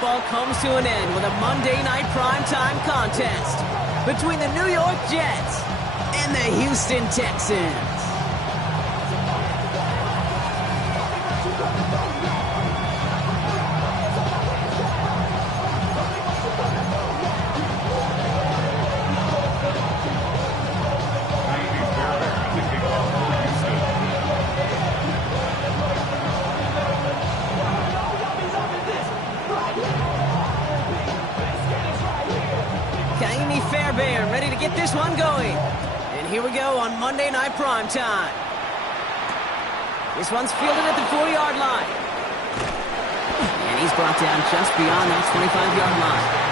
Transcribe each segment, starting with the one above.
Ball comes to an end with a Monday night primetime contest between the New York Jets and the Houston Texans. Fairbairn ready to get this one going. And here we go on Monday Night Primetime. This one's fielded at the 4-yard line. And he's brought down just beyond that 25-yard line.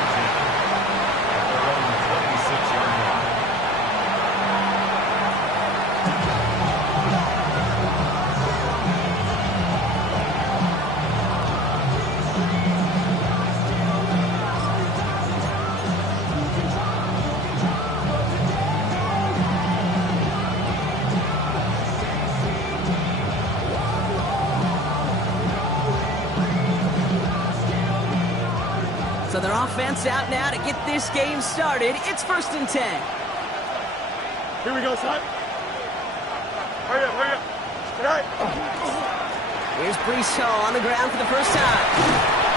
So their offense out now to get this game started. It's 1st and 10. Here we go, son. Hurry up, hurry up. Good night. Here's Breece Hall on the ground for the first time.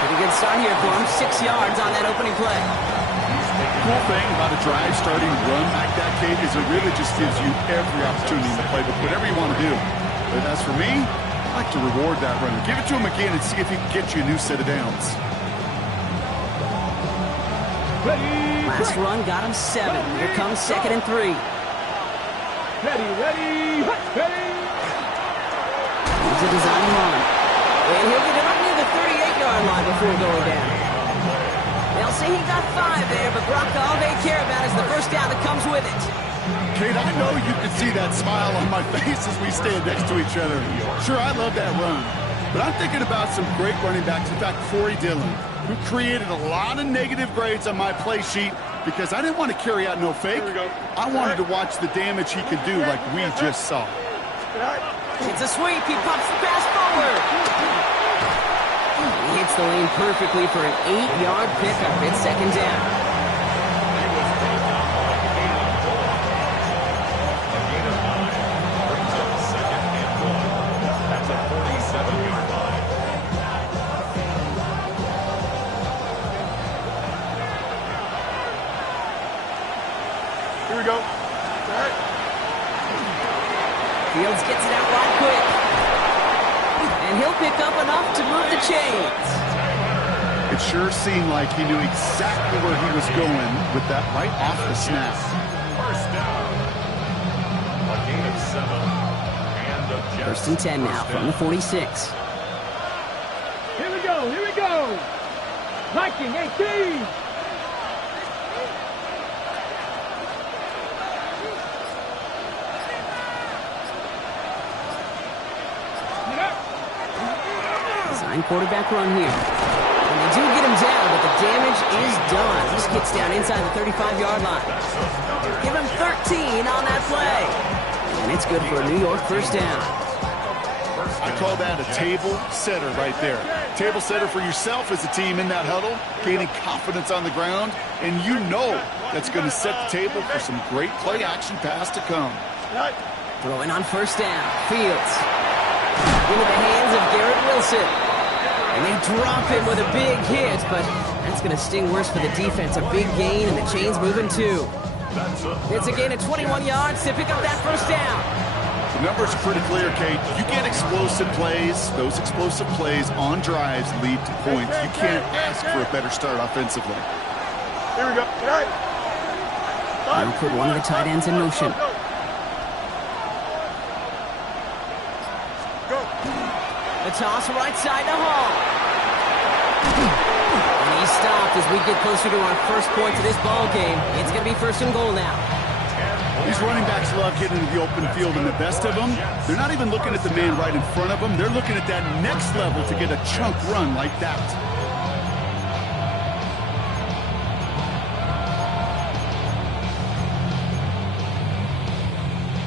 Pretty good start here for him. 6 yards on that opening play. The cool thing about a drive starting run like that, Kate, is it really just gives you every opportunity in the playbook, whatever you want to do. But as for me, I like to reward that runner. Give it to him again and see if he can get you a new set of downs. Last run got him 7. Here comes 2nd and 3. Ready. He's a design run. And he'll get it up near the 38-yard line before going down. They'll say he got 5 there, but Brock, all they care about is the first down that comes with it. Kate, I know you can see that smile on my face as we stand next to each other. Sure, I love that run. But I'm thinking about some great running backs. In fact, Corey Dillon, who created a lot of negative grades on my play sheet because I didn't want to carry out no fake. I wanted to watch the damage he could do like we just saw. It's a sweep. He pops the pass forward. He hits the lane perfectly for an 8-yard pickup. It's 2nd down. Here we go. Fields gets it out right quick. And he'll pick up enough to move the chains. It sure seemed like he knew exactly where he was going with that right off the snap. First down. A gain of 7. And the Jets. 1st and 10 now from the 46. Here we go. Viking 18. Design quarterback run here. And they do get him down, but the damage is done. He gets down inside the 35-yard line. Give him 13 on that play. And it's good for a New York first down. I call that a table setter right there. Table setter for yourself as a team in that huddle, gaining confidence on the ground, and you know that's going to set the table for some great play action pass to come. Throwing on first down. Fields. Into the hands of Garrett Wilson. And they drop him with a big hit, but that's going to sting worse for the defense. A big gain, and the chain's moving too. It's a gain of 21 yards to pick up that first down. The numbers are pretty clear, Kate. You get explosive plays. Those explosive plays on drives lead to points. You can't ask for a better start offensively. Here we go. They'll put one of the tight ends in motion. The toss right side to Hall. And he's stopped as we get closer to our first points of this ball game. It's going to be 1st and goal now. These running backs love getting into the open field, and the best of them, they're not even looking at the man right in front of them. They're looking at that next level to get a chunk run like that.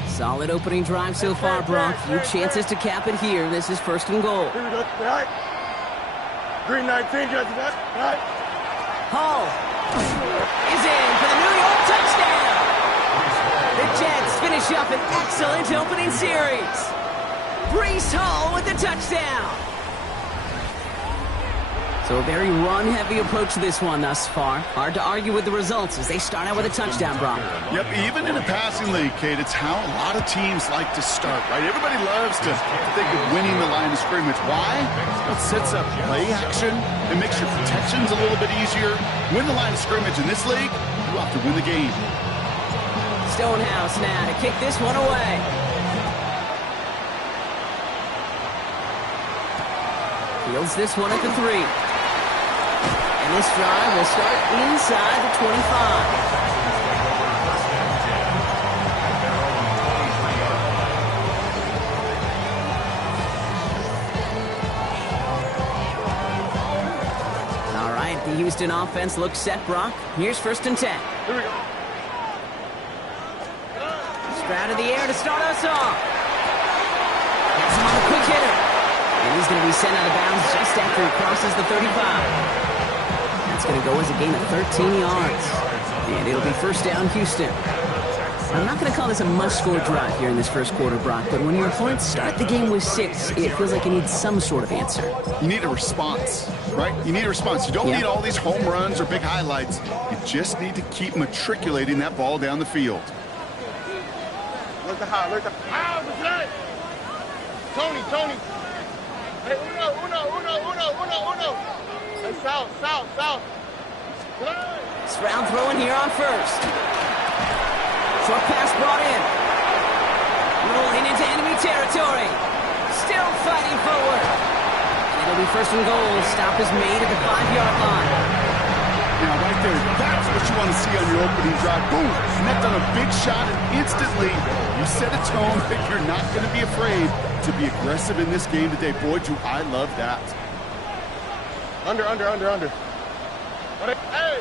Solid opening drive so far, Brock. Few chances to cap it here. This is 1st and goal. Here we go. Green 19, got that. Hall is in for the New York touchdown. The Jets finish up an excellent opening series. Breece Hall with the touchdown. So a very run-heavy approach to this one thus far. Hard to argue with the results as they start out with a touchdown, Brock. Yep, even in a passing league, Kate, it's how a lot of teams like to start, right? Everybody loves to think of winning the line of scrimmage. Why? It sets up play action. It makes your protections a little bit easier. Win the line of scrimmage in this league, you have to win the game. Stonehouse now to kick this one away. Fields this one at the 3. And this drive will start inside the 25. All right, the Houston offense looks set, Brock. Here's 1st and 10. Here we go. Stroud in the air to start us off. Gets him on the quick hitter. And he's going to be sent out of bounds just after he crosses the 35. That's going to go as a gain of 13 yards. And it'll be 1st down, Houston. I'm not going to call this a must-score drive here in this first quarter, Brock, but when your opponents start the game with 6, it feels like you need some sort of answer. You need a response, right? You need a response. You don't need all these home runs or big highlights. You just need to keep matriculating that ball down the field. Look at how, look at how, what's that? Tony. Hey, uno. Hey, south. Stroud throwing here on 1st. Short pass brought in. Rolling into enemy territory. Still fighting forward. And it'll be 1st and goal. Stop is made at the 5-yard line. Now, right there, that's what you want to see on your opening drive. Boom! Connect on a big shot, and instantly you set a tone that you're not going to be afraid to be aggressive in this game today. Boy, do I love that. Under. Hey!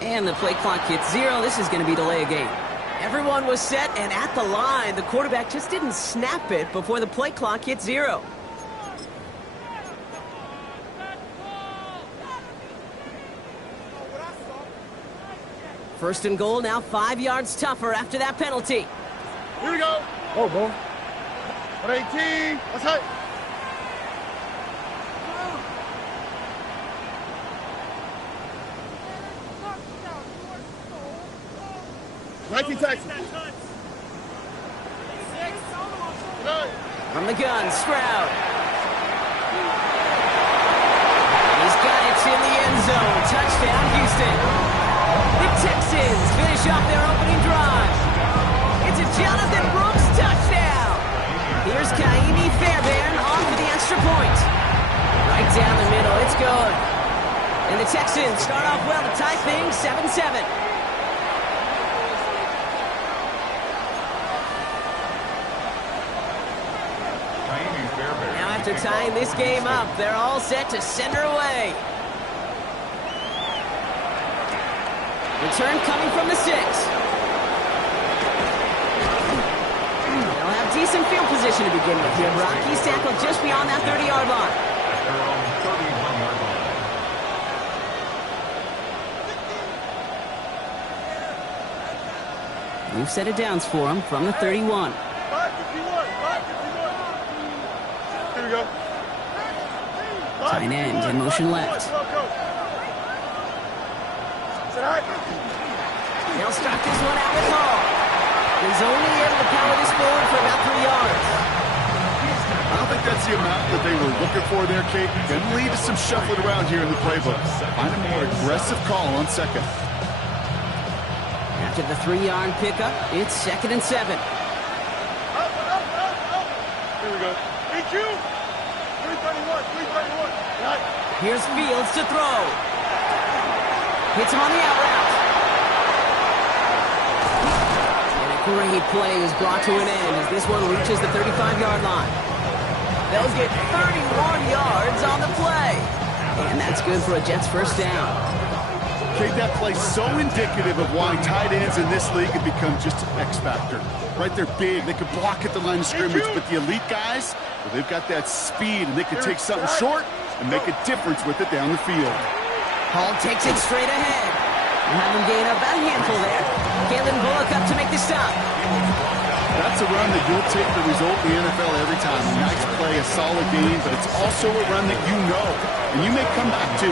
And the play clock hits 0. This is going to be delay a game. Everyone was set and at the line. The quarterback just didn't snap it before the play clock hit 0. First and goal, now 5 yards tougher after that penalty. Here we go. Oh, boy. 118. What's that? Texas. From the gun, Stroud. He's got it in the end zone. Touchdown, Houston. The Texans finish off their opening drive. It's a Jonathan Brooks touchdown. Here's Kaimi Fairbairn on for the extra point. Right down the middle, it's good. And the Texans start off well to tie things 7-7. Now after tying this game up, they're all set to send her away. Return coming from the 6. They'll have decent field position to begin with here. Brock, he's tackled just beyond that 30-yard line. New set of downs for him from the 31. 551. Here we go. Tight end in motion left. They'll start this one out with Hall. He's only able to power this forward for about 3 yards. I don't think that's the amount that they were looking for there, Kate. Going to lead to some shuffling around here in the playbook. Find a more aggressive call on second. After the 3-yard pickup, it's 2nd and 7. Here we go. EQ. 331. Here's Fields to throw. Hits him on the out route. And a great play is brought to an end as this one reaches the 35-yard line. They'll get 31 yards on the play. And that's good for a Jets first down. Okay, that play so indicative of why tight ends in this league have become just an X factor. Right, they're big, they can block at the line of scrimmage, but the elite guys, well, they've got that speed, and they can take something short and make a difference with it down the field. Hall takes it straight ahead. Have him gain about a handful there. Kalen Bullock up to make the stop. That's a run that you'll take the result in the NFL every time. A nice play, a solid game, but it's also a run that you know, and you may come back to.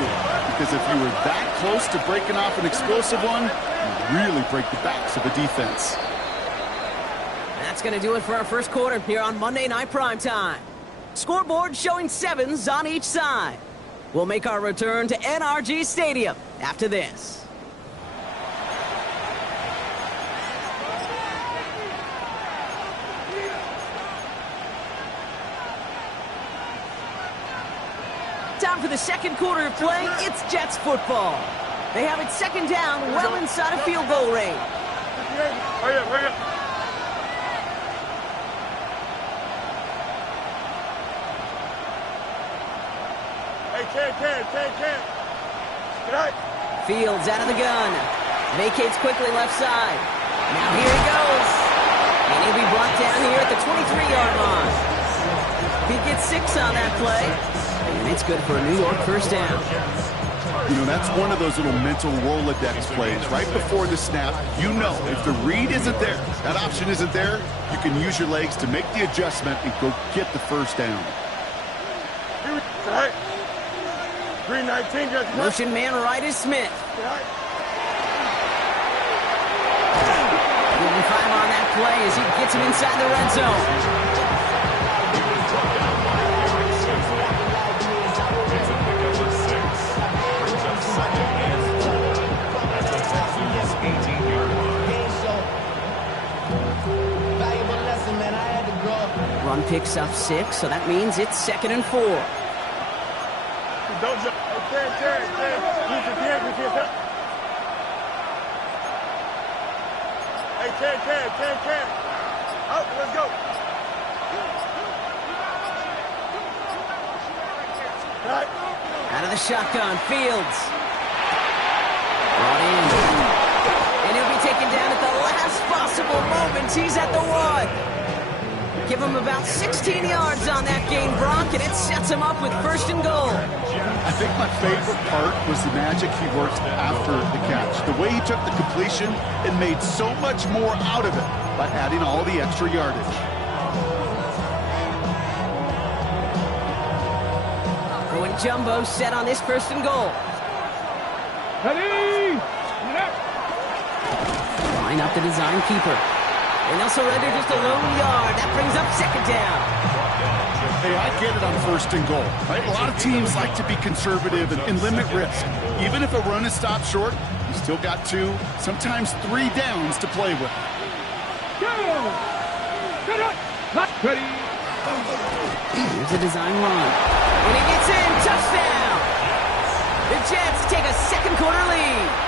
Because if you were that close to breaking off an explosive one, you really break the backs of the defense. That's going to do it for our first quarter here on Monday Night Primetime. Scoreboard showing 7s on each side. We'll make our return to NRG Stadium after this. Time for the second quarter of play. It's Jets football. They have it second down, well inside a field goal range. Hurry up, hurry up. Hey, Ken. Good night. Fields out of the gun. Vacates quickly left side. Now here he goes. And he'll be brought down here at the 23-yard line. He gets 6 on that play. And it's good for a New York first down. You know, that's one of those little mental Rolodex plays. Right before the snap, you know if the read isn't there, that option isn't there, you can use your legs to make the adjustment and go get the first down. Right. 319, just Motion man right is Smith. Giving 5 on that play as he gets him inside the red zone. Run picks up 6, so that means it's 2nd and 4. Don't jump. Ken. Use your hands. Hey, Ken. Up, let's go. Right. Out of the shotgun, Fields. Brought in. And he'll be taken down at the last possible moment. He's at the 1. Give him about 16 yards on that game, Brock, and it sets him up with 1st and goal. I think my favorite part was the magic he worked after the catch. The way he took the completion and made so much more out of it by adding all the extra yardage. Going jumbo set on this 1st and goal. Ready! Line up the design keeper. And they'll surrender just a lone yard. That brings up 2nd down. Hey, I get it on 1st and goal. Right? A lot of teams like to be conservative and limit risk. Even if a run is stopped short, you still got 2, sometimes 3 downs to play with. Ready! Here's a design run. And he gets in. Touchdown! The Jets take a second quarter lead.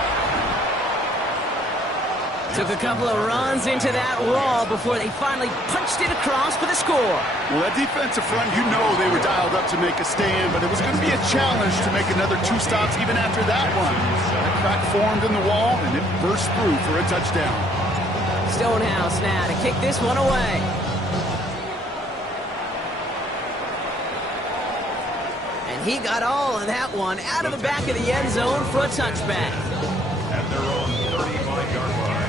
Took a couple of runs into that wall before they finally punched it across for the score. Well, that defensive front, you know they were dialed up to make a stand, but it was going to be a challenge to make another 2 stops even after that one. That crack formed in the wall, and it burst through for a touchdown. Stonehouse now to kick this one away. And he got all of that one out of the back of the end zone for a touchback. At their own 35-yard line.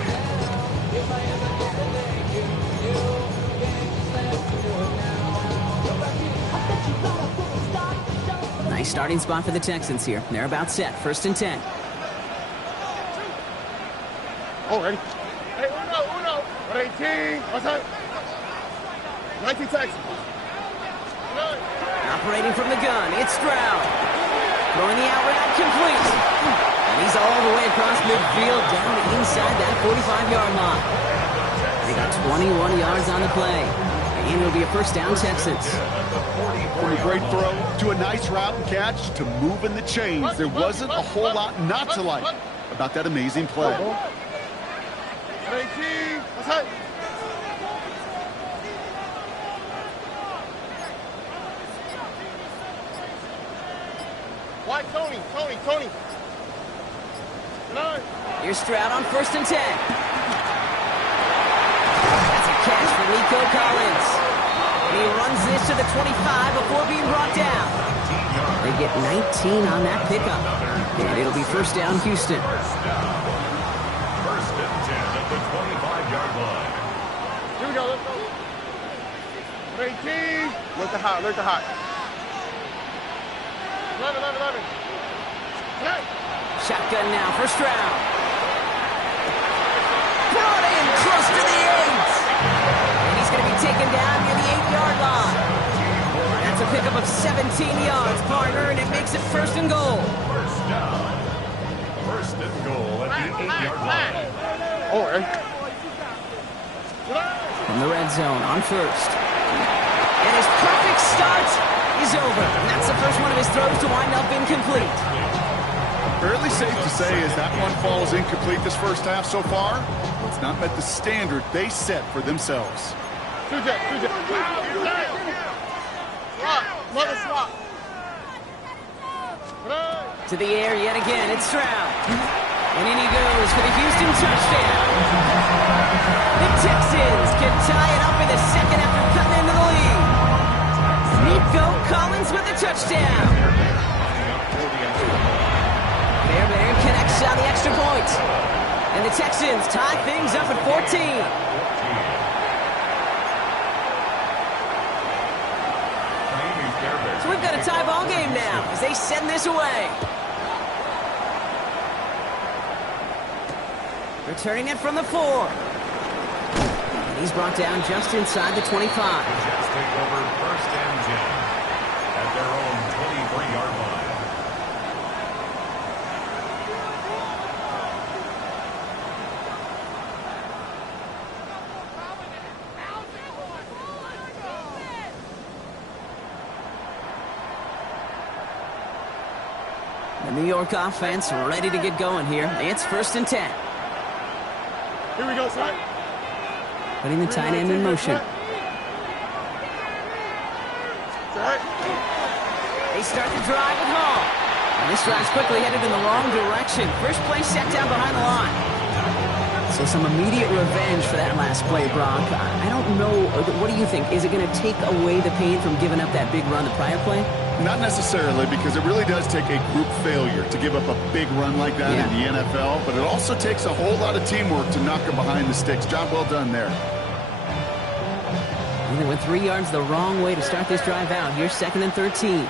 Nice starting spot for the Texans here. They're about set. 1st and 10. Oh, ready? Hey, uno. 18. What's up? 19 Texans. Operating from the gun, it's Stroud. Throwing the out route complete. And he's all the way across midfield down to inside that 45-yard line. They got 21 yards on the play. And it'll be a first down, Texans. From a great throw to a nice route and catch to moving the chains. There wasn't a whole lot not to like about that amazing play. 18. What's up? Why, Tony? Here's Stroud on 1st and 10. That's a catch for Nico Collins. And he runs this to the 25 before being brought down. They get 19 on that pickup. And it'll be 1st down, Houston. First down. 1st and 10 at the 25-yard line. Here we go, let's go. 18. Look the hot. 11. Okay. Shotgun now for Stroud. Brought in close to the 8. And he's going to be taken down near the 8-yard line. That's a pickup of 17 yards, partner, and it makes it 1st and goal. First down. 1st and goal at the 8-yard line. All right. From the red zone on 1st. And his perfect start is over. And that's the first one of his throws to wind up incomplete. Fairly safe to say as that one falls incomplete this first half so far, it's not met the standard they set for themselves. Two jet. Swap. To the air yet again, it's Stroud. And in he goes for the Houston touchdown. The Texans can tie it up in the second after cutting into the lead. Nico Collins with a touchdown. Fairbairn connects on the extra point. And the Texans tie things up at 14. So we've got a tie ball game now as they send this away. Returning it from the 4. And he's brought down just inside the 25. Jets take over 1st and 10 at their own 23-yard line. The New York offense ready to get going here. It's 1st and 10. Here we go, son. Putting the tight end in motion. They start the drive with Hall. And this drive's quickly headed in the wrong direction. First play set down behind the line. So some immediate revenge for that last play, Brock. I don't know. What do you think? Is it going to take away the pain from giving up that big run the prior play? Not necessarily, because it really does take a group failure to give up a big run like that in the NFL, but it also takes a whole lot of teamwork to knock them behind the sticks. Job well done there. And they went 3 yards the wrong way to start this drive out. Here's 2nd and 13.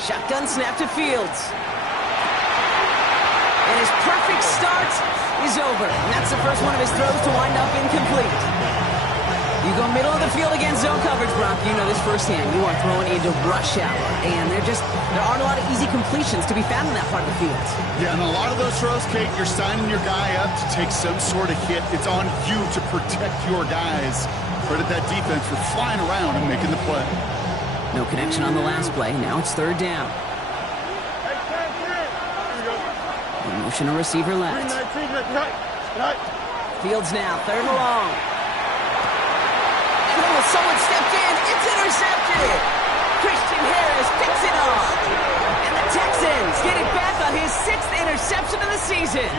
Shotgun snap to Fields. And his perfect start is over. And that's the first one of his throws to wind up incomplete. You go middle of the field against zone coverage, Brock. You know this firsthand. You are throwing into rush hour. And there aren't a lot of easy completions to be found in that part of the field. Yeah, and a lot of those throws, Kate, you're signing your guy up to take some sort of hit. It's on you to protect your guys. Credit that defense for flying around and making the play. No connection on the last play. Now it's 3rd down. Motion a receiver left. Fields now, 3rd and long. And someone stepped in. It's intercepted. Christian Harris picks it off. And the Texans get it back on his 6th interception of the season.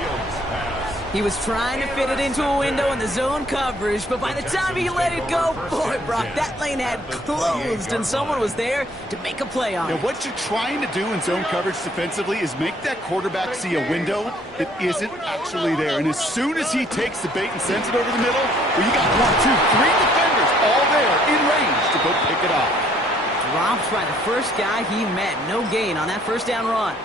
He was trying to fit it into a window in the zone coverage, but by the time he let it go, boy, Brock, that lane had closed, and someone was there to make a play on it. Now, what you're trying to do in zone coverage defensively is make that quarterback see a window that isn't actually there. And as soon as he takes the bait and sends it over the middle, well, you got 1, 2, 3 defenders all there in range to go pick it off. Dropped by the first guy he met. No gain on that 1st down run.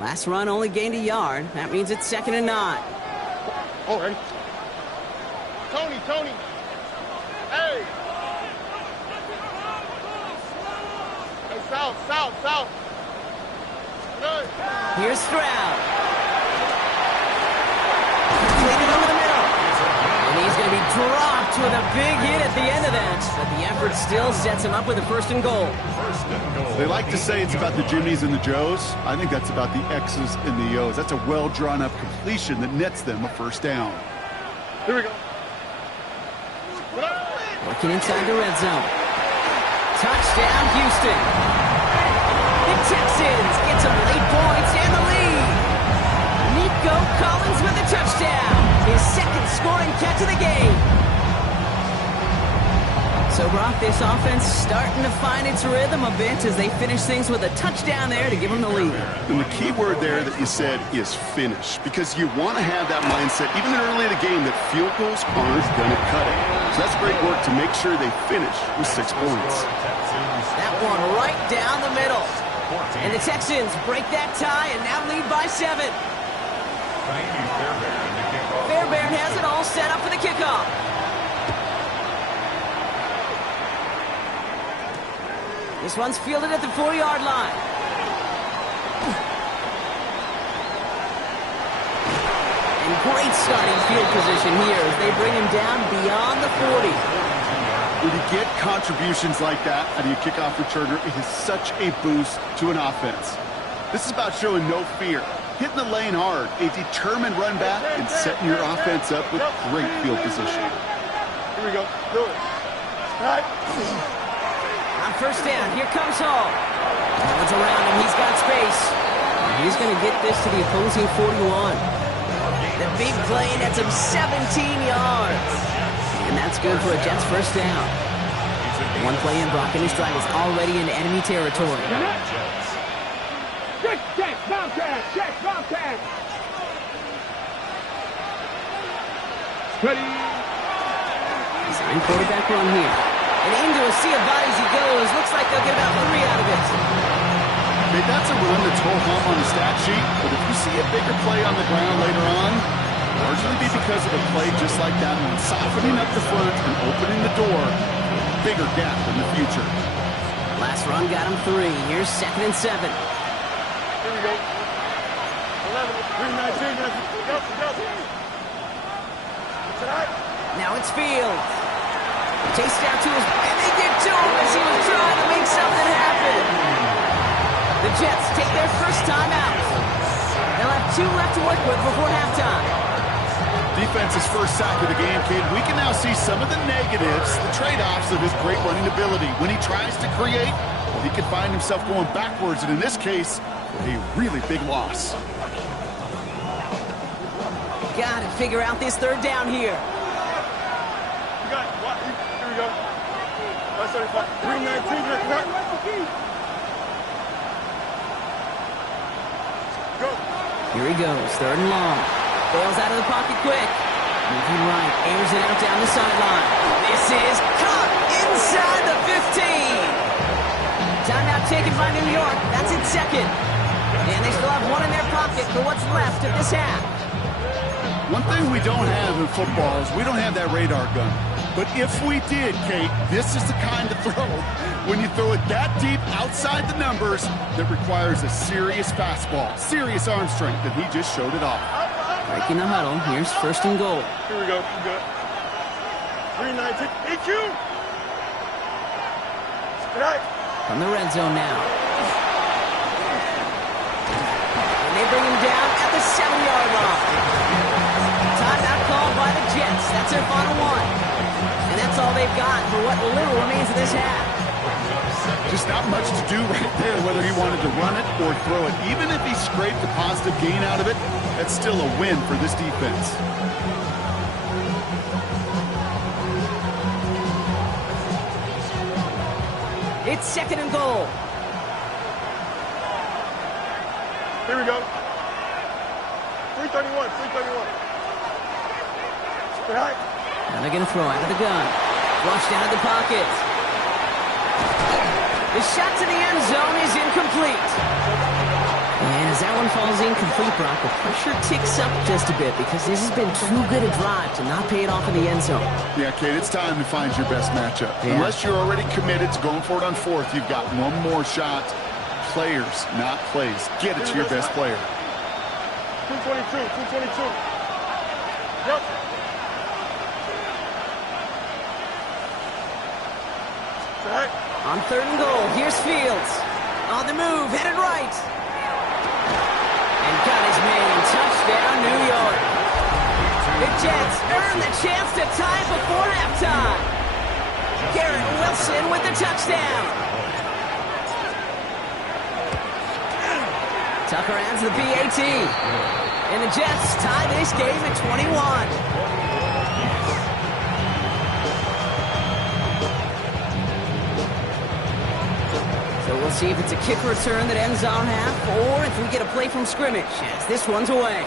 Last run only gained a yard. That means it's 2nd and 9. All right. Tony. Hey. Hey, south. Good. Here's Stroud. Completed over the middle. And he's going to be dropped with a big hit at the end of that, but the effort still sets him up with a 1st and goal. They like to say it's about the Jimmies and the Joes. I think that's about the X's and the O's. That's a well-drawn-up completion that nets them a 1st down. Here we go. Working inside the red zone. Touchdown, Houston. The Texans get some late points and the lead. Nico Collins with a touchdown. His 2nd scoring catch of the game. So, Brock, this offense starting to find its rhythm a bit as they finish things with a touchdown there to give them the lead. And the key word there that you said is finish, because you want to have that mindset, even early in the game, that field goals aren't going to cut it. So that's great work to make sure they finish with 6 points. That one right down the middle. And the Texans break that tie and now lead by 7. Fairbairn has it all set up for the kickoff. This one's fielded at the 4-yard line. And great starting field position here as they bring him down beyond the 40. When you get contributions like that out of your kickoff returner, it is such a boost to an offense. This is about showing no fear, hitting the lane hard, a determined run back, and setting your offense up with great field position. Here we go. Do it. All right. On 1st down, here comes Hall. No one's around him. He's got space. And he's going to get this to the opposing 41. The big play nets him 17 yards. And that's good for a Jets 1st down. One play in, Brock, and his drive is already in enemy territory. Check, Bobcat. Ready. Design quarterback run here. And into a sea of bodies he goes. Looks like they'll get about 3 out of it. Okay, that's a run that's ho-hum on the stat sheet, but if you see a bigger play on the ground later on, largely be because of a play just like that one, softening up the front and opening the door, bigger gap in the future. Last run got him 3. Here's 2nd and 7. Here we go. 11, 3, 19, go. Now it's Fields. Chased out to his... And they get to him as he was trying to make something happen. The Jets take their 1st time out. They'll have 2 left to work with before halftime. Defense's 1st sack of the game, kid. We can now see some of the negatives, the trade-offs of his great running ability. When he tries to create, well, he can find himself going backwards, and in this case, a really big loss. Got to figure out this 3rd down here. You got it. Here we go. 135. 319. Go. Here he goes. 3rd and long. Bails out of the pocket quick. Moving right. Airs it out down the sideline. This is caught inside the 15. Timeout taken by New York. That's in 2nd. And they still have 1 in their pocket for what's left of this half. One thing we don't have in football is we don't have that radar gun. But if we did, Kate, this is the kind of throw, when you throw it that deep outside the numbers, that requires a serious fastball, serious arm strength, and he just showed it off. Breaking the huddle. Here's 1st and goal. Here we go. Good. 319. EQ. Right. From the red zone now. And they bring him down at the 7-yard line. Timeout called by the Jets. That's their final one. And that's all they've got for what little remains of this half. Just not much to do right there, whether he wanted to run it or throw it. Even if he scraped a positive gain out of it, that's still a win for this defense. It's 2nd and goal. Here we go. 331. Right. Now they're going to throw out of the gun. Flushed out of the pocket. The shot to the end zone is incomplete. And as that one falls incomplete, Brock, the pressure ticks up just a bit because this has been too good a drive to not pay it off in the end zone. Yeah, Kate, it's time to find your best matchup. Yeah. Unless you're already committed to going for it on 4th, you've got one more shot. Players, not plays. Get it to your best player. 222. Yep. On 3rd and goal, here's Fields. On the move, headed right. And got his man. Touchdown, New York. The Jets earn the chance to tie before halftime. Garrett Wilson with the touchdown. Tucker adds the PAT. And the Jets tie this game at 21. So we'll see if it's a kick return that ends our half, or if we get a play from scrimmage, as this one's away.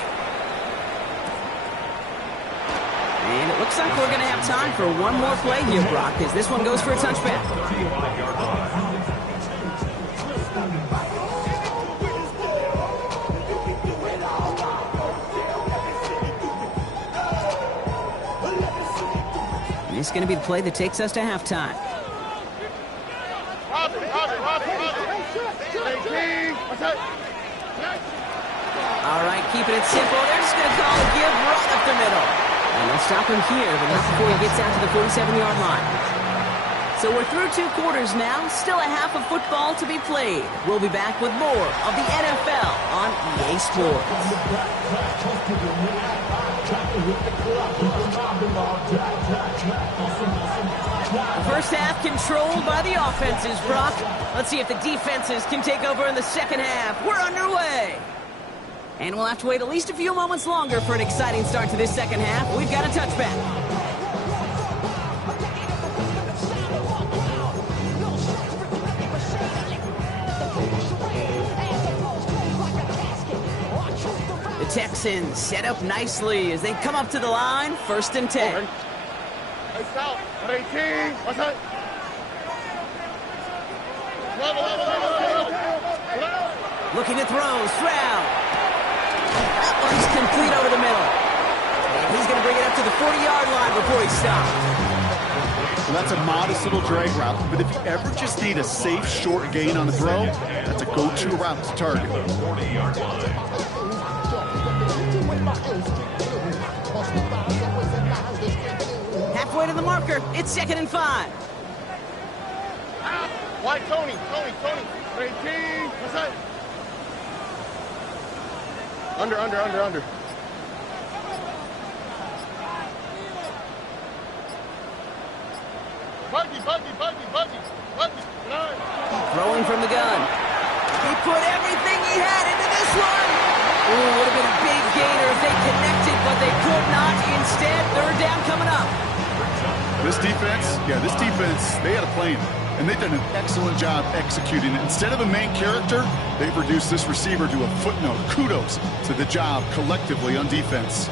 And it looks like we're going to have time for one more play here, Brock, as this one goes for a touchback. And this is going to be the play that takes us to halftime. All right, keeping it simple. They're just going to call a give right up the middle. And they'll stop him here, but not before he gets out to the 47-yard line. So we're through 2 quarters now. Still a half of football to be played. We'll be back with more of the NFL on EA Sports. The first half controlled by the offenses, Brock. Let's see if the defenses can take over in the second half. We're underway. And we'll have to wait at least a few moments longer for an exciting start to this second half. We've got a touchback. The Texans set up nicely as they come up to the line, 1st and 10. Hey, stop. 18. What's that? Looking to throw, Stroud. That one's complete over the middle. And he's going to bring it up to the 40-yard line before he stops. Well, that's a modest little drag route, but if you ever just need a safe, short gain on the throw, that's a go-to route to target. Halfway to the marker. It's 2nd and 5. White, Tony. 18. What's that? Under. Buggy. Throwing from the gun. He put everything he had into this one. Ooh, would have been a big gainer if they connected, but they could not. Instead, 3rd down coming up. This defense, they had a plan, and they've done an excellent job executing it. Instead of a main character, they've reduced this receiver to a footnote. Kudos to the job collectively on defense.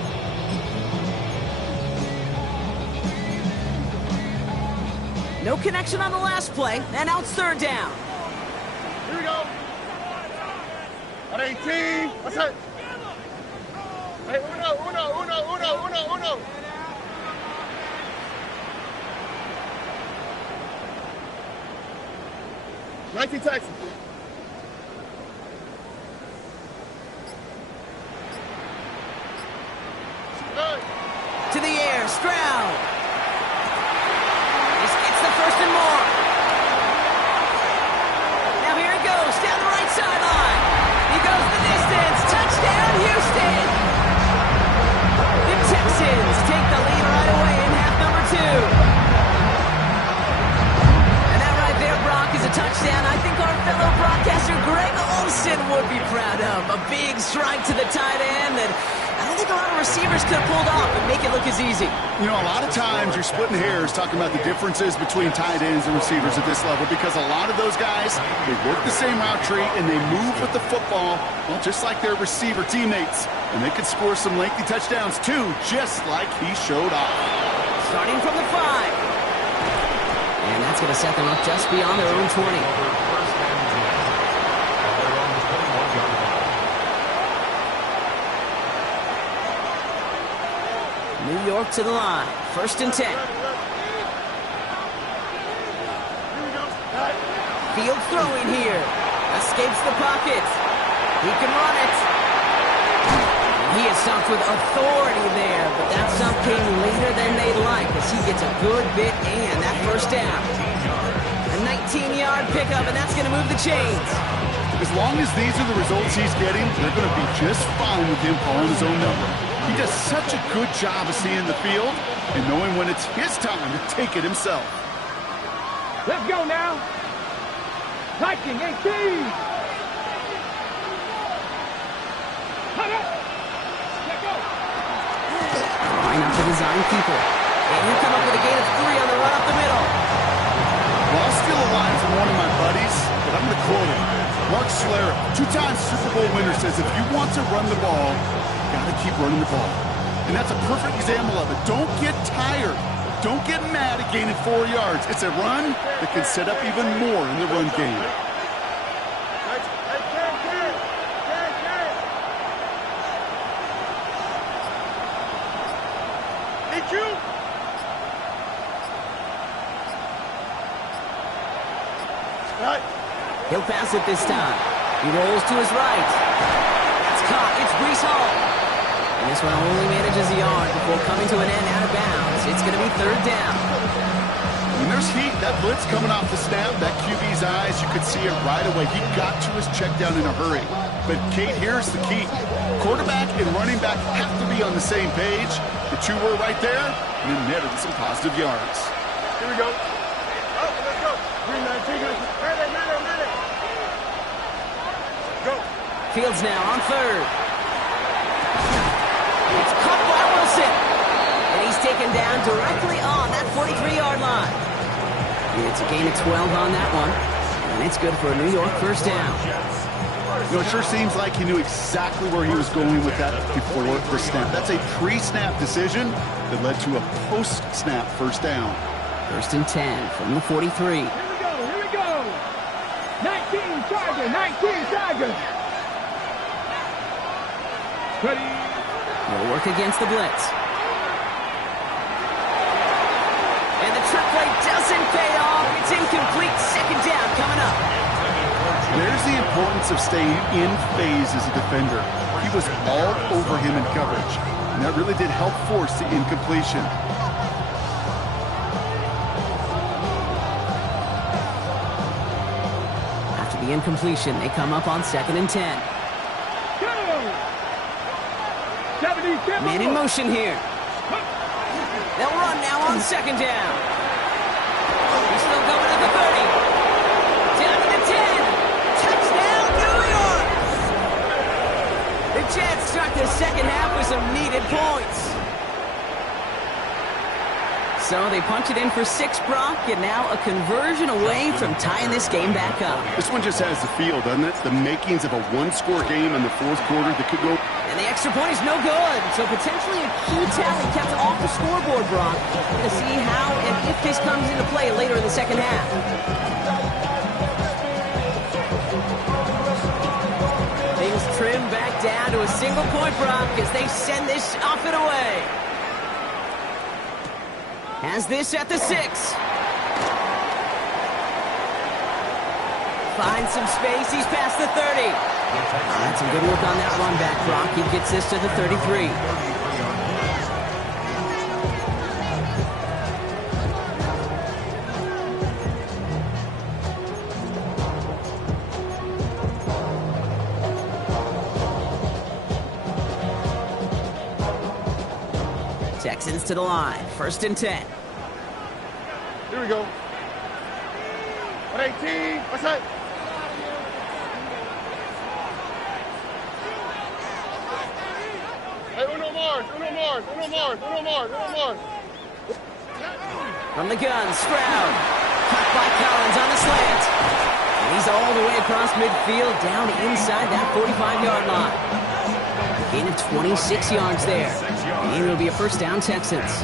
No connection on the last play, and now it's 3rd down. Here we go. On 18. What's that? Hey, uno. 19 Texans. To the air, Stroud. This gets the 1st and more. Now here he goes, down the right sideline. He goes the distance. Touchdown, Houston. The Texans take the lead right away in half number 2. Brock is a touchdown I think our fellow broadcaster Greg Olsen would be proud of. A big strike to the tight end that I don't think a lot of receivers could have pulled off and make it look as easy. You know, a lot of times you're splitting hairs talking about the differences between tight ends and receivers at this level, because a lot of those guys, they work the same route tree and they move with the football, well, just like their receiver teammates. And they could score some lengthy touchdowns too, just like he showed off. Starting from the 5. And that's going to set them up just beyond their own 20. New York to the line. 1st and 10. Field throwing here. Escapes the pocket. He can run it. He is stopped with authority there, but that stop came later than they'd like as he gets a good bit and that 1st down. And A 19-yard pickup, and that's going to move the chains. As long as these are the results he's getting, they're going to be just fine with him calling his own number. He does such a good job of seeing the field and knowing when it's his time to take it himself. Let's go now. Viking 18. Cut up. Let go. Line up the design keeper. And he'll come up with a gain of 3 on the run up the middle. Well, I'll steal a line from one of my buddies, but I'm going to quote him. Mark Schlereth, 2-time Super Bowl winner, says if you want to run the ball, you got to keep running the ball. And that's a perfect example of it. Don't get tired. Don't get mad at gaining 4 yards. It's a run that can set up even more in the run game. Did you? Right. He'll pass it this time. He rolls to his right. That's caught. It's Breece Hall. And this one only manages a yard before coming to an end out of bounds. It's going to be 3rd down. When there's heat, that blitz coming off the snap, that QB's eyes, you could see it right away. He got to his check down in a hurry. But, Kate, here's the key. Quarterback and running back have to be on the same page. The two were right there, and it netted some positive yards. Here we go. Oh, let's go. Green 19. Medic. Go. Fields now on 3rd. It's caught by Wilson. And he's taken down directly on that 43-yard line. And it's a gain of 12 on that one. And it's good for a New York 1st down. You know, it sure seems like he knew exactly where he was going with that before the snap. That's a pre-snap decision that led to a post-snap 1st down. 1st and 10 from the 43. Here we go. 19 Tiger. Ready. He'll work against the blitz. And the trick play doesn't pay off. It's incomplete. 2nd down coming up. There's the importance of staying in phase as a defender. He was all over him in coverage, and that really did help force the incompletion. After the incompletion, they come up on 2nd and 10. Man in motion here. They'll run now on 2nd down. He's still going to the 30. Down to the 10. Touchdown, New York! The Jets start the 2nd half with some needed points. So they punch it in for 6, Brock, and now a conversion away from tying this game back up. This one just has the feel, doesn't it? The makings of a one-score game in the 4th quarter that could go. And the extra point is no good. So potentially a key tally kept off the scoreboard, Brock. We're going to see how and if this comes into play later in the 2nd half. Things trim back down to a single point, Brock, as they send this off and away. Has this at the 6. Finds some space. He's past the 30. That's some good work on that run back, Brock. He gets this to the 33. Texans to the line. 1st and 10. Here we go. 118. What's that? Hey, Uno Mars. From the gun, Stroud. Cut by Collins on the slant. And he's all the way across midfield, down inside that 45-yard line. A gain of 26 yards there. And it'll be a 1st down, Texans.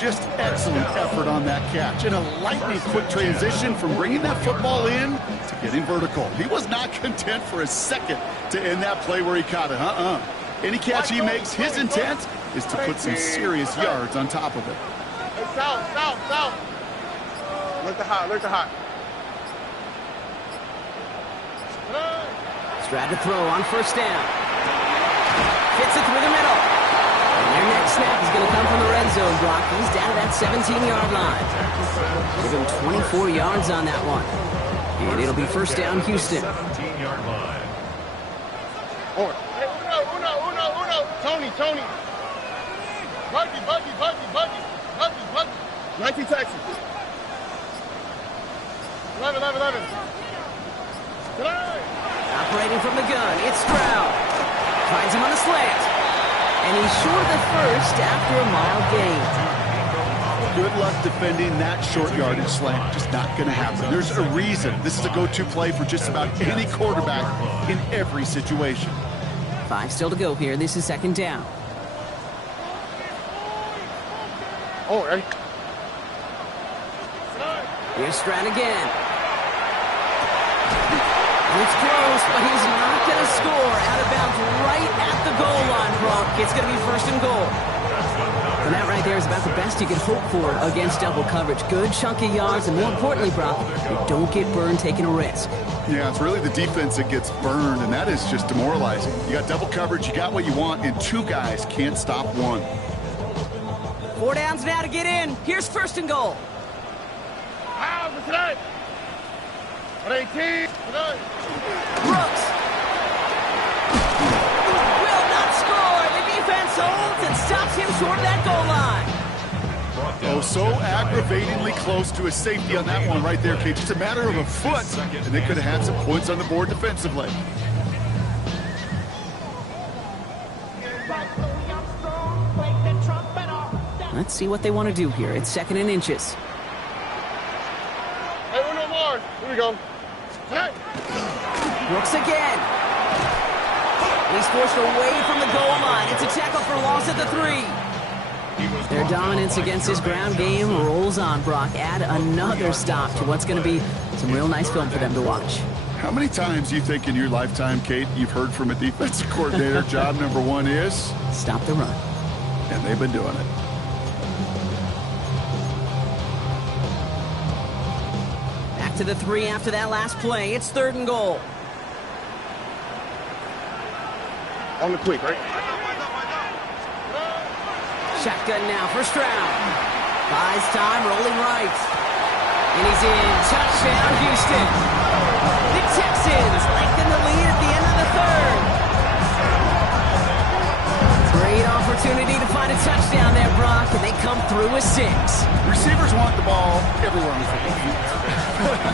Just excellent effort on that catch. And a lightning quick transition from bringing that football in to getting vertical. He was not content for a second to end that play where he caught it. Any catch he makes, his intent is to put some serious yards on top of it. Hey, south. Alert the hot. Stroud to throw on 1st down. Fits it through the middle. And their next snap is going to come from the red zone, Brock. He's down to that 17-yard line. Give him 24 yards on that one. And it'll be first down, Houston. 17-yard line. Hey, uno. Tony. Buggy. 19 Texas. 11. Operating from the gun, it's Stroud. Finds him on the slant. And he's short of the first after a mild gain. Good luck defending that short yardage slant. Just not going to happen. There's a reason this is a go-to play for just about any quarterback in every situation. 5 still to go here. This is second down. Oh, right. Here's Stroud again. And it's close, but he's not going to score. Out of bounds right at the goal line, Brock. It's going to be first and goal. And that right there is about the best you can hope for against double coverage. Good chunky yards, and more importantly, Brock, you don't get burned taking a risk. Yeah, it's really the defense that gets burned, and that is just demoralizing. You got double coverage, you got what you want, and 2 guys can't stop one. 4 downs now to get in. Here's first and goal. Tonight. 18. Brooks will not score. The defense holds and stops him short of that goal line. Oh, so aggravatingly close to a safety on that one right there, Kate. Just a matter of a foot, and they could have had some points on the board defensively. Let's see what they want to do here. It's 2nd and inches. Hey, uno more. Here we go. Hey. Brooks again. He's forced away from the goal line. It's a tackle for loss at the 3. Their dominance against his ground game rolls on, Brock. Add another stop to what's going to be some real nice film for them to watch. How many times do you think in your lifetime, Kate, you've heard from a defensive coordinator, job number 1 is? Stop the run. And they've been doing it. Back to the 3 after that last play. It's 3rd and goal. On the quick, right? Shotgun now for Stroud. Buys time, rolling right. And he's in. Touchdown, Houston. The Texans lengthen the lead at the end of the 3rd. Great opportunity to find a touchdown there, Brock, and they come through with 6. Receivers want the ball everywhere on the football field.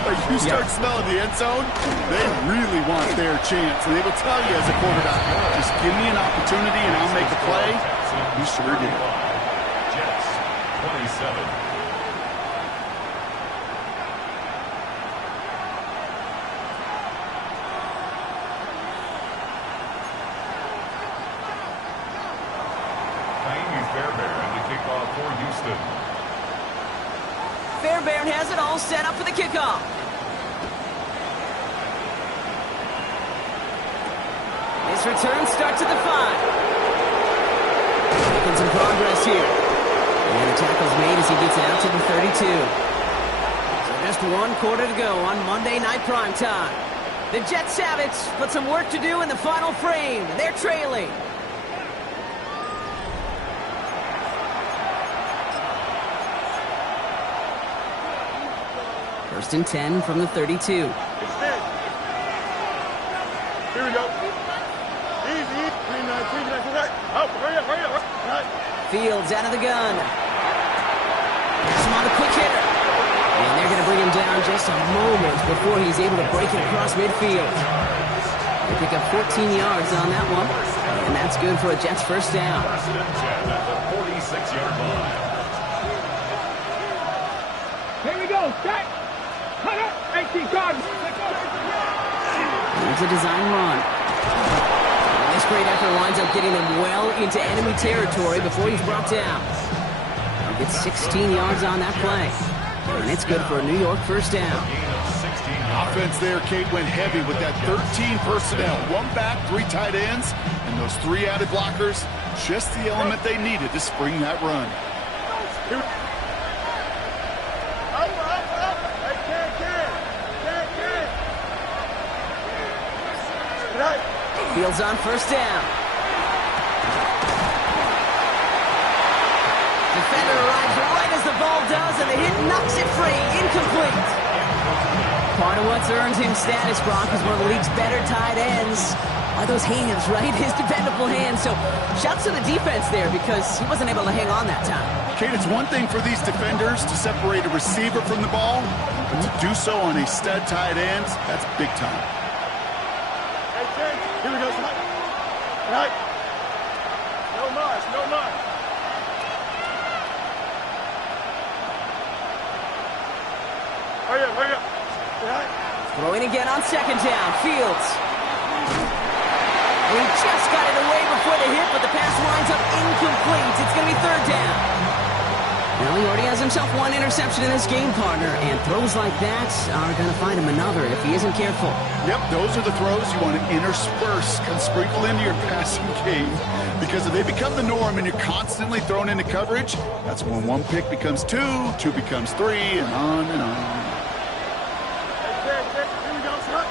Like you start smelling the end zone, they really want their chance. And they will tell you as a quarterback, just give me an opportunity and I'll make a play. You sure did. Jets, 27. Fairbairn to kick off for Houston. Fairbairn has it all set up for the kickoff. His return starts at the 5. Making some progress here. And the tackle's made as he gets it out to the 32. So just 1 quarter to go on Monday Night Primetime. The Jets have it, but some work to do in the final frame. They're trailing. First and 10 from the 32. Here we go. Easy. 3-9. Oh, hurry up. Right. Fields out of the gun. Pass him on the quick hitter. And they're going to bring him down just a moment before he's able to break it across midfield. They pick up 14 yards on that one. And that's good for a Jets first down. First and 10 at the 46-yard line. Here we go. Set. Cut up. 18 guards. Here's a design run. And this great effort winds up getting him well into enemy territory before he's brought down. He gets 16 yards on that play. And it's good for a New York first down. Offense there, Kate, went heavy with that 13 personnel. 1 back, 3 tight ends, and those 3 added blockers. Just the element they needed to spring that run. Fields on first down. Defense ball does, and the hit knocks it free. Incomplete. Part of what's earned him status, Brock, is one of the league's better tight ends. Are those hands, right? His dependable hands. So shouts to the defense there because he wasn't able to hang on that time. Kate, it's one thing for these defenders to separate a receiver from the ball, but to do so on a stud tight end, that's big time. Hey, Ken, here we go, son. All right. No Mars, no Mars. Hurry up, hurry up. All right. Throwing again on second down. Fields. He just got it away before the hit, but the pass winds up incomplete. It's going to be third down. Well, he already has himself one interception in this game, partner, and throws like that are going to find him another if he isn't careful. Yep, those are the throws you want to intersperse, can sprinkle into your passing game, because if they become the norm and you're constantly thrown into coverage, that's when one pick becomes two becomes three, and on and on. Hey, Ken, here we go, son.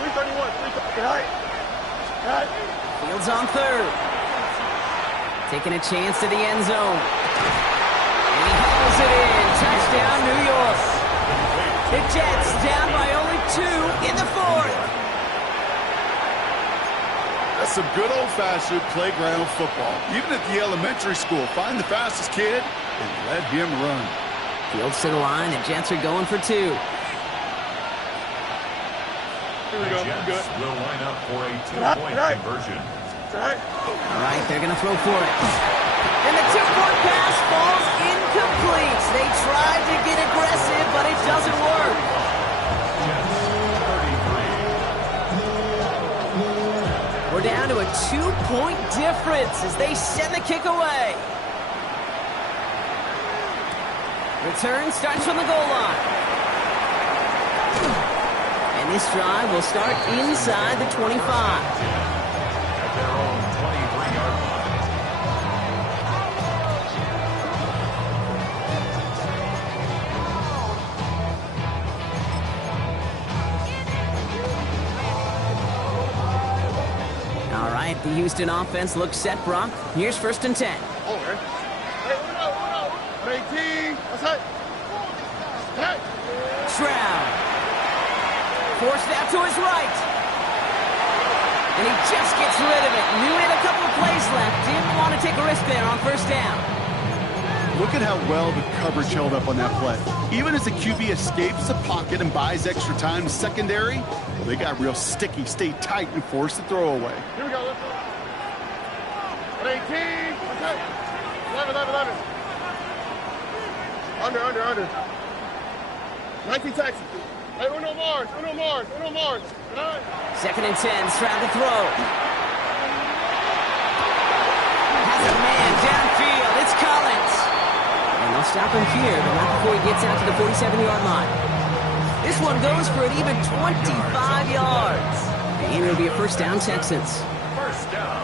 331, 331. All right. All right. Fields on third. Taking a chance to the end zone. And he hauls it in. Touchdown, New York. The Jets down by only 2 in the fourth. That's some good old-fashioned playground football. Even at the elementary school, find the fastest kid and let him run. Fields to the line. The Jets are going for 2. Here we go. The Jets Good. will line up for a Right, two-point right. conversion. All right. All right, they're going to throw for it. And the 2-point pass falls incomplete. They tried to get aggressive, but it doesn't work. Jets 33. We're down to a 2-point difference as they send the kick away. Return starts from the goal line. And this drive will start inside the 25. At their own 23-yard line. All right, the Houston offense looks set, Brock. Here's 1st and 10. Over. Hey, uno. 18. What's that? Hey. Stroud. Forced out to his right. And he just gets rid of it. Knew he had a couple of plays left. Didn't want to take a risk there on 1st down. Look at how well the coverage held up on that play. Even as the QB escapes the pocket and buys extra time to secondary, well, they got real sticky, stayed tight, and forced the throw away. Here we go. Let's go. 18. What's that? 11. Under. 19 Texas. Hey, uno Mars. All right. 2nd and 10. Stroud to throw. Has a man downfield. It's Collins. And they'll stop him here, but not before he gets out to the 47-yard line. This one goes for an even 25 yards. And it'll be a 1st down, Texans. First down.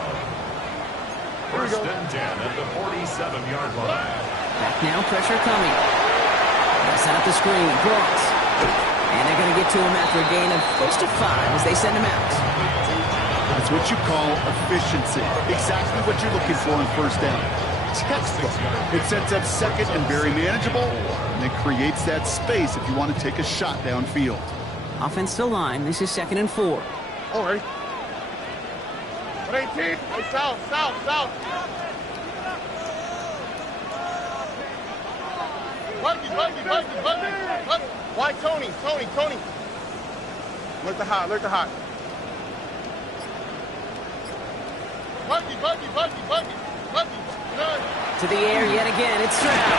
1st and 10 at the 47-yard line. Back now, pressure coming. They'll set up the screen. Brooks. And they're going to get to him after a gain of close to 5 as they send him out. That's what you call efficiency. Exactly what you're looking for on 1st down. Textbook. It sets up 2nd and very manageable, and it creates that space if you want to take a shot downfield. Offense to line. This is 2nd and 4. All right. 18. Hey, south. Buggy. Why Tony? Look the hot. Buggy. To the air yet again. It's Stroud.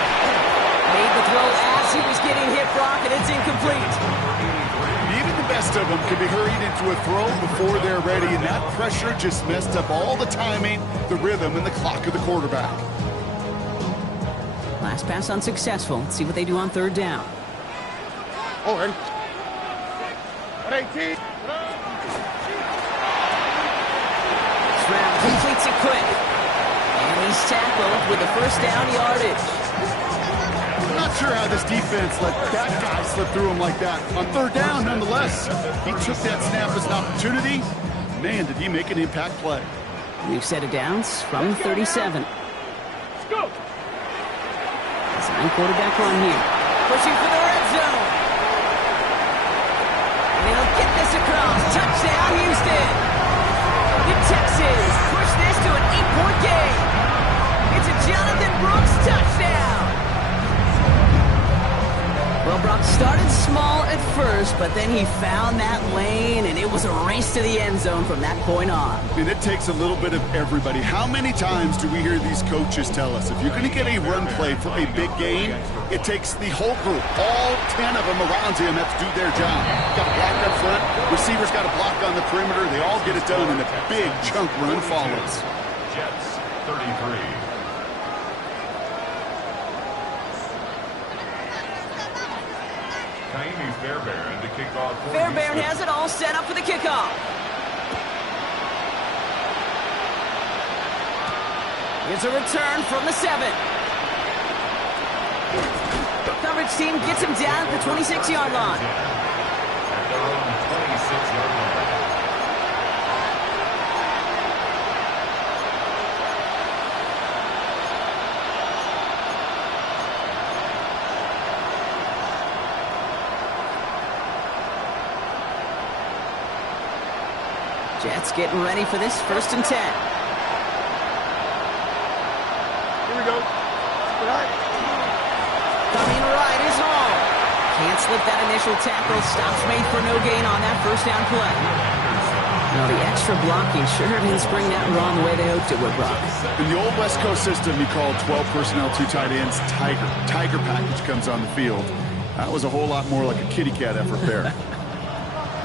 Made the throw as he was getting hit, Brock, and it's incomplete. Even the best of them can be hurried into a throw before they're ready, and that pressure just messed up all the timing, the rhythm, and the clock of the quarterback. Last pass unsuccessful. Let's see what they do on 3rd down. All right. 18. Stroud completes it quick. And he's tackled with the 1st down yardage. I'm not sure how this defense let that guy slip through him like that. On 3rd down, nonetheless, he took that snap as an opportunity. Man, did he make an impact play. We've set it downs from 37. Let's go. Design quarterback run here. Pushing for the red zone. And he'll get this across. Touchdown, Houston. The Texans push this to an 8-point game. It's a Jonathan Brooks touchdown. Well, Brock started small at first, but then he found that lane, and it was a race to the end zone from that point on. I mean, it takes a little bit of everybody. How many times do we hear these coaches tell us, if you're going to get a run play for a big game, it takes the whole group, all 10 of them around him have to do their job. Got to block up front, receivers got to block on the perimeter, they all get it done, and a big chunk run follows. Jets 33. Kaimi Fairbairn to kick off. Fairbairn has it all set up for the kickoff. Here's a return from the 7. Coverage team gets him down at the 26-yard line. At their own 26-yard line. Jets getting ready for this 1st and 10. Here we go. Right. Coming right is Hall. Can't slip that initial tackle. Stops made for no gain on that 1st down play. Now the extra blocking sure didn't spring that wrong the way they hoped it would, Brock. In the old West Coast system, you called 12 personnel, 2 tight ends, Tiger. Tiger package comes on the field. That was a whole lot more like a kitty cat effort there.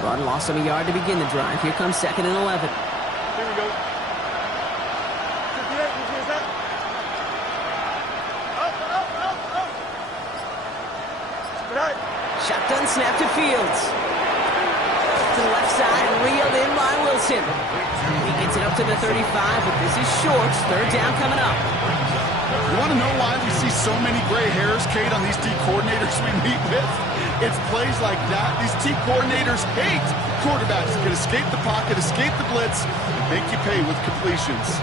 Run lost him a yard to begin the drive. Here comes 2nd and 11. Here we go. 58, who's that? Up. Right. Shotgun snap to Fields. To the left side and reeled in by Wilson. He gets it up to the 35, but this is short. 3rd down coming up. You want to know why we see so many gray hairs, Kate, on these D coordinators we meet with? It's plays like that. These D coordinators hate quarterbacks that can escape the pocket, escape the blitz, and make you pay with completions.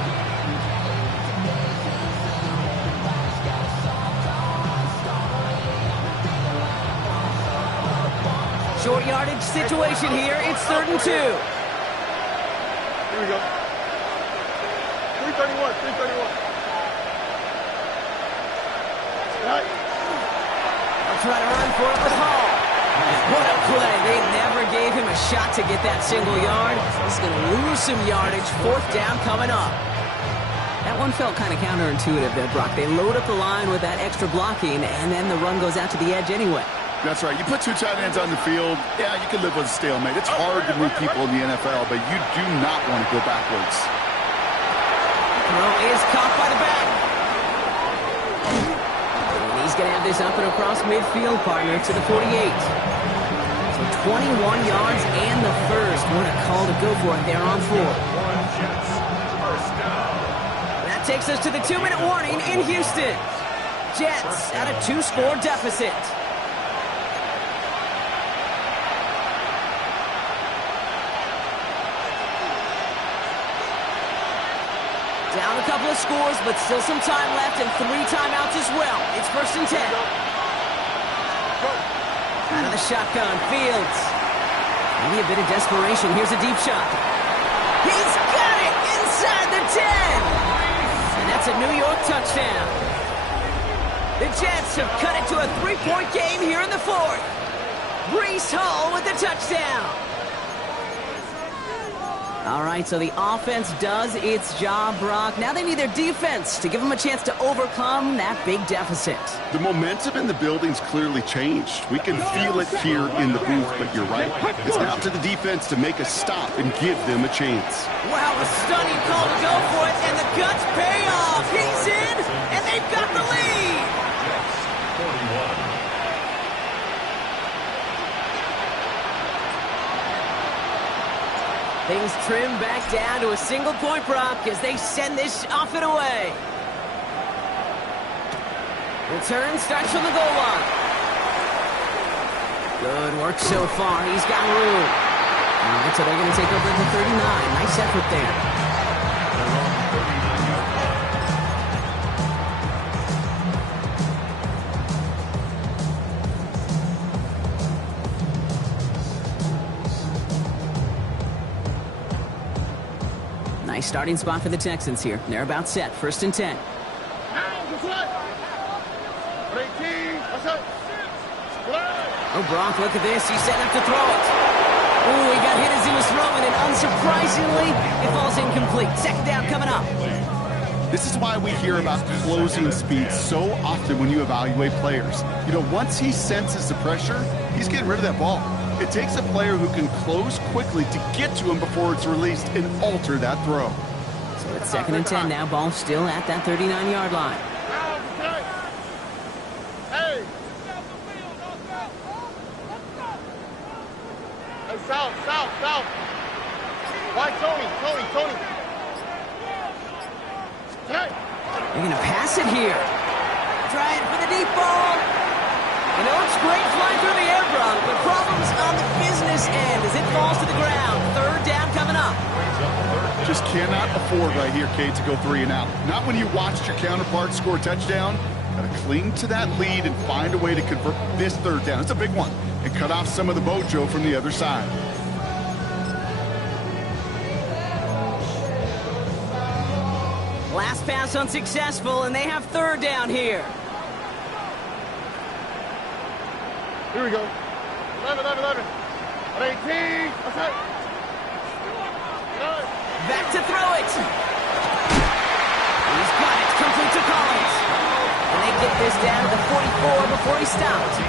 Short yardage situation here. It's 3rd and 2. Here we go. 331. Right. I'll try to run for it with Hall. What a play. They never gave him a shot to get that single yard. He's going to lose some yardage. 4th down coming up. That one felt kind of counterintuitive there, Brock. They load up the line with that extra blocking, and then the run goes out to the edge anyway. That's right. You put 2 tight ends on the field, yeah, you can live with a stalemate. It's hard to move people in the NFL, but you do not want to go backwards. Throw is caught by the back. And he's going to have this up and across midfield, partner, to the 48. So 21 yards and the first. What a call to go for it there on 4. That takes us to the 2-minute warning in Houston. Jets at a 2-score deficit. Down a couple of scores, but still some time left and 3 timeouts as well. It's 1st and 10. Out of the shotgun, Fields. Maybe a bit of desperation. Here's a deep shot. He's got it inside the 10. And that's a New York touchdown. The Jets have cut it to a 3-point game here in the 4th. Breece Hall with the touchdown. All right, so the offense does its job, Brock. Now they need their defense to give them a chance to overcome that big deficit. The momentum in the building's clearly changed. We can feel it here in the booth, but you're right. It's now to the defense to make a stop and give them a chance. Wow, a stunning call to go for it, and the guts pay off. He's in, and they've got the lead. 41. Things trim back down to a single-point, Brock, as they send this off and away. Return starts from the goal line. Good work so far. He's got room. All right, so they're going to take over at the 39. Nice effort there. starting spot for the Texans here. They're about set. 1st and 10. Oh, Brock, look at this. He's setting up to throw it. Ooh, he got hit as he was throwing, and unsurprisingly, it falls incomplete. 2nd down coming up. This is why we hear about closing speed so often when you evaluate players. You know, once he senses the pressure, he's getting rid of that ball. It takes a player who can close quickly to get to him before it's released and alter that throw. So it's 2nd and 10 now. Ball still at that 39-yard line. Hey! Hey, south! Why, Tony! Hey! They're going to pass it here. Trying for the deep ball. You know, it's great flying through the air, Brock, but problems on the business end as it falls to the ground. 3rd down coming up. Just cannot afford right here, Kate, to go 3 and out. Not when you watched your counterpart score a touchdown. Got to cling to that lead and find a way to convert this 3rd down. It's a big one. And cut off some of the mojo from the other side. Last pass unsuccessful, and they have 3rd down here. Here we go. 11. 18. What's that? Back to throw it. He's got it. Complete to Collins. And they get this down to the 44 before he stops.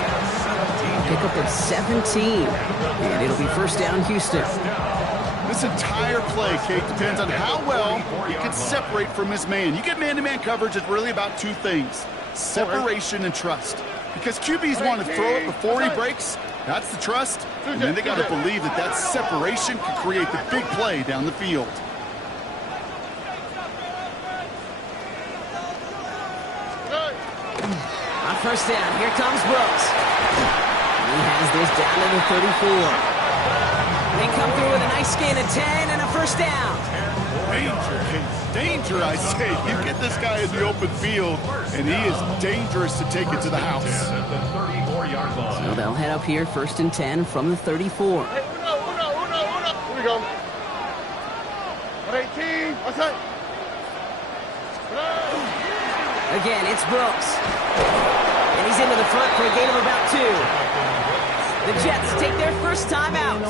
Pickup of 17. And it'll be 1st down, Houston. This entire play, Kate, depends on how well he can separate from his man. You get man-to-man coverage, it's really about 2 things. Separation and trust. Because QBs want to throw it before he breaks. That's the trust. And then they got to believe that that separation can create the big play down the field. On 1st down, here comes Brooks. He has this down to the 34. They come through with a nice gain of 10 and a 1st down. Danger, Kate. Danger, I say. You get this guy in the open field, and he is dangerous to take it to the house. So they'll head up here, 1st and 10 from the 34. Hey, uno. Here we go. 18. What's that? Again, it's Brooks. And he's into the front for a gain of about 2. The Jets take their 1st time out.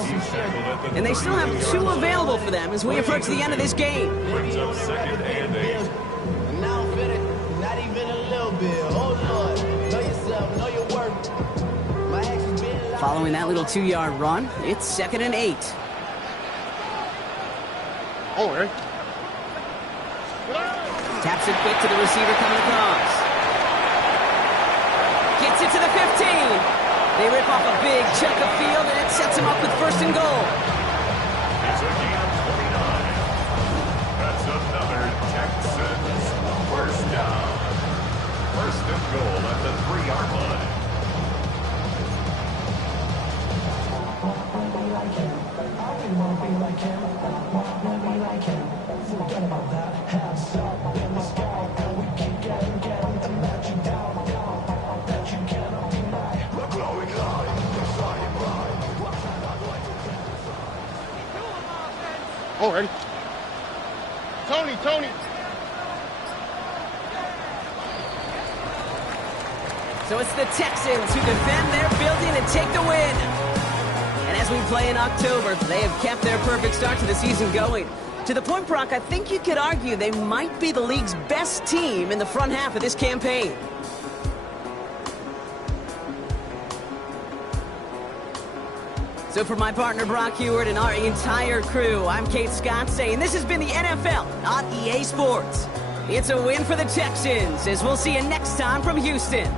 And they still have 2 available for them as we approach the end of this game. Brings up 2nd and 8. Now fit it, not even a little bit. Oh Lord, know yourself, know your worth. My actions been Following that little 2-yard run, it's 2nd and 8. Oh, right. Taps it quick to the receiver coming across. Gets it to the 15. They rip off a big chunk of field, and it sets them up with 1st and goal. It's a gain of 29. That's another Texans 1st down. 1st and goal at the 3-yard line. Already. Tony. So it's the Texans who defend their building and take the win. And as we play in October, they have kept their perfect start to the season going. To the point, Brock, I think you could argue they might be the league's best team in the front half of this campaign. So for my partner Brock Huard and our entire crew, I'm Kate Scott saying this has been the NFL, not EA Sports. It's a win for the Texans, as we'll see you next time from Houston.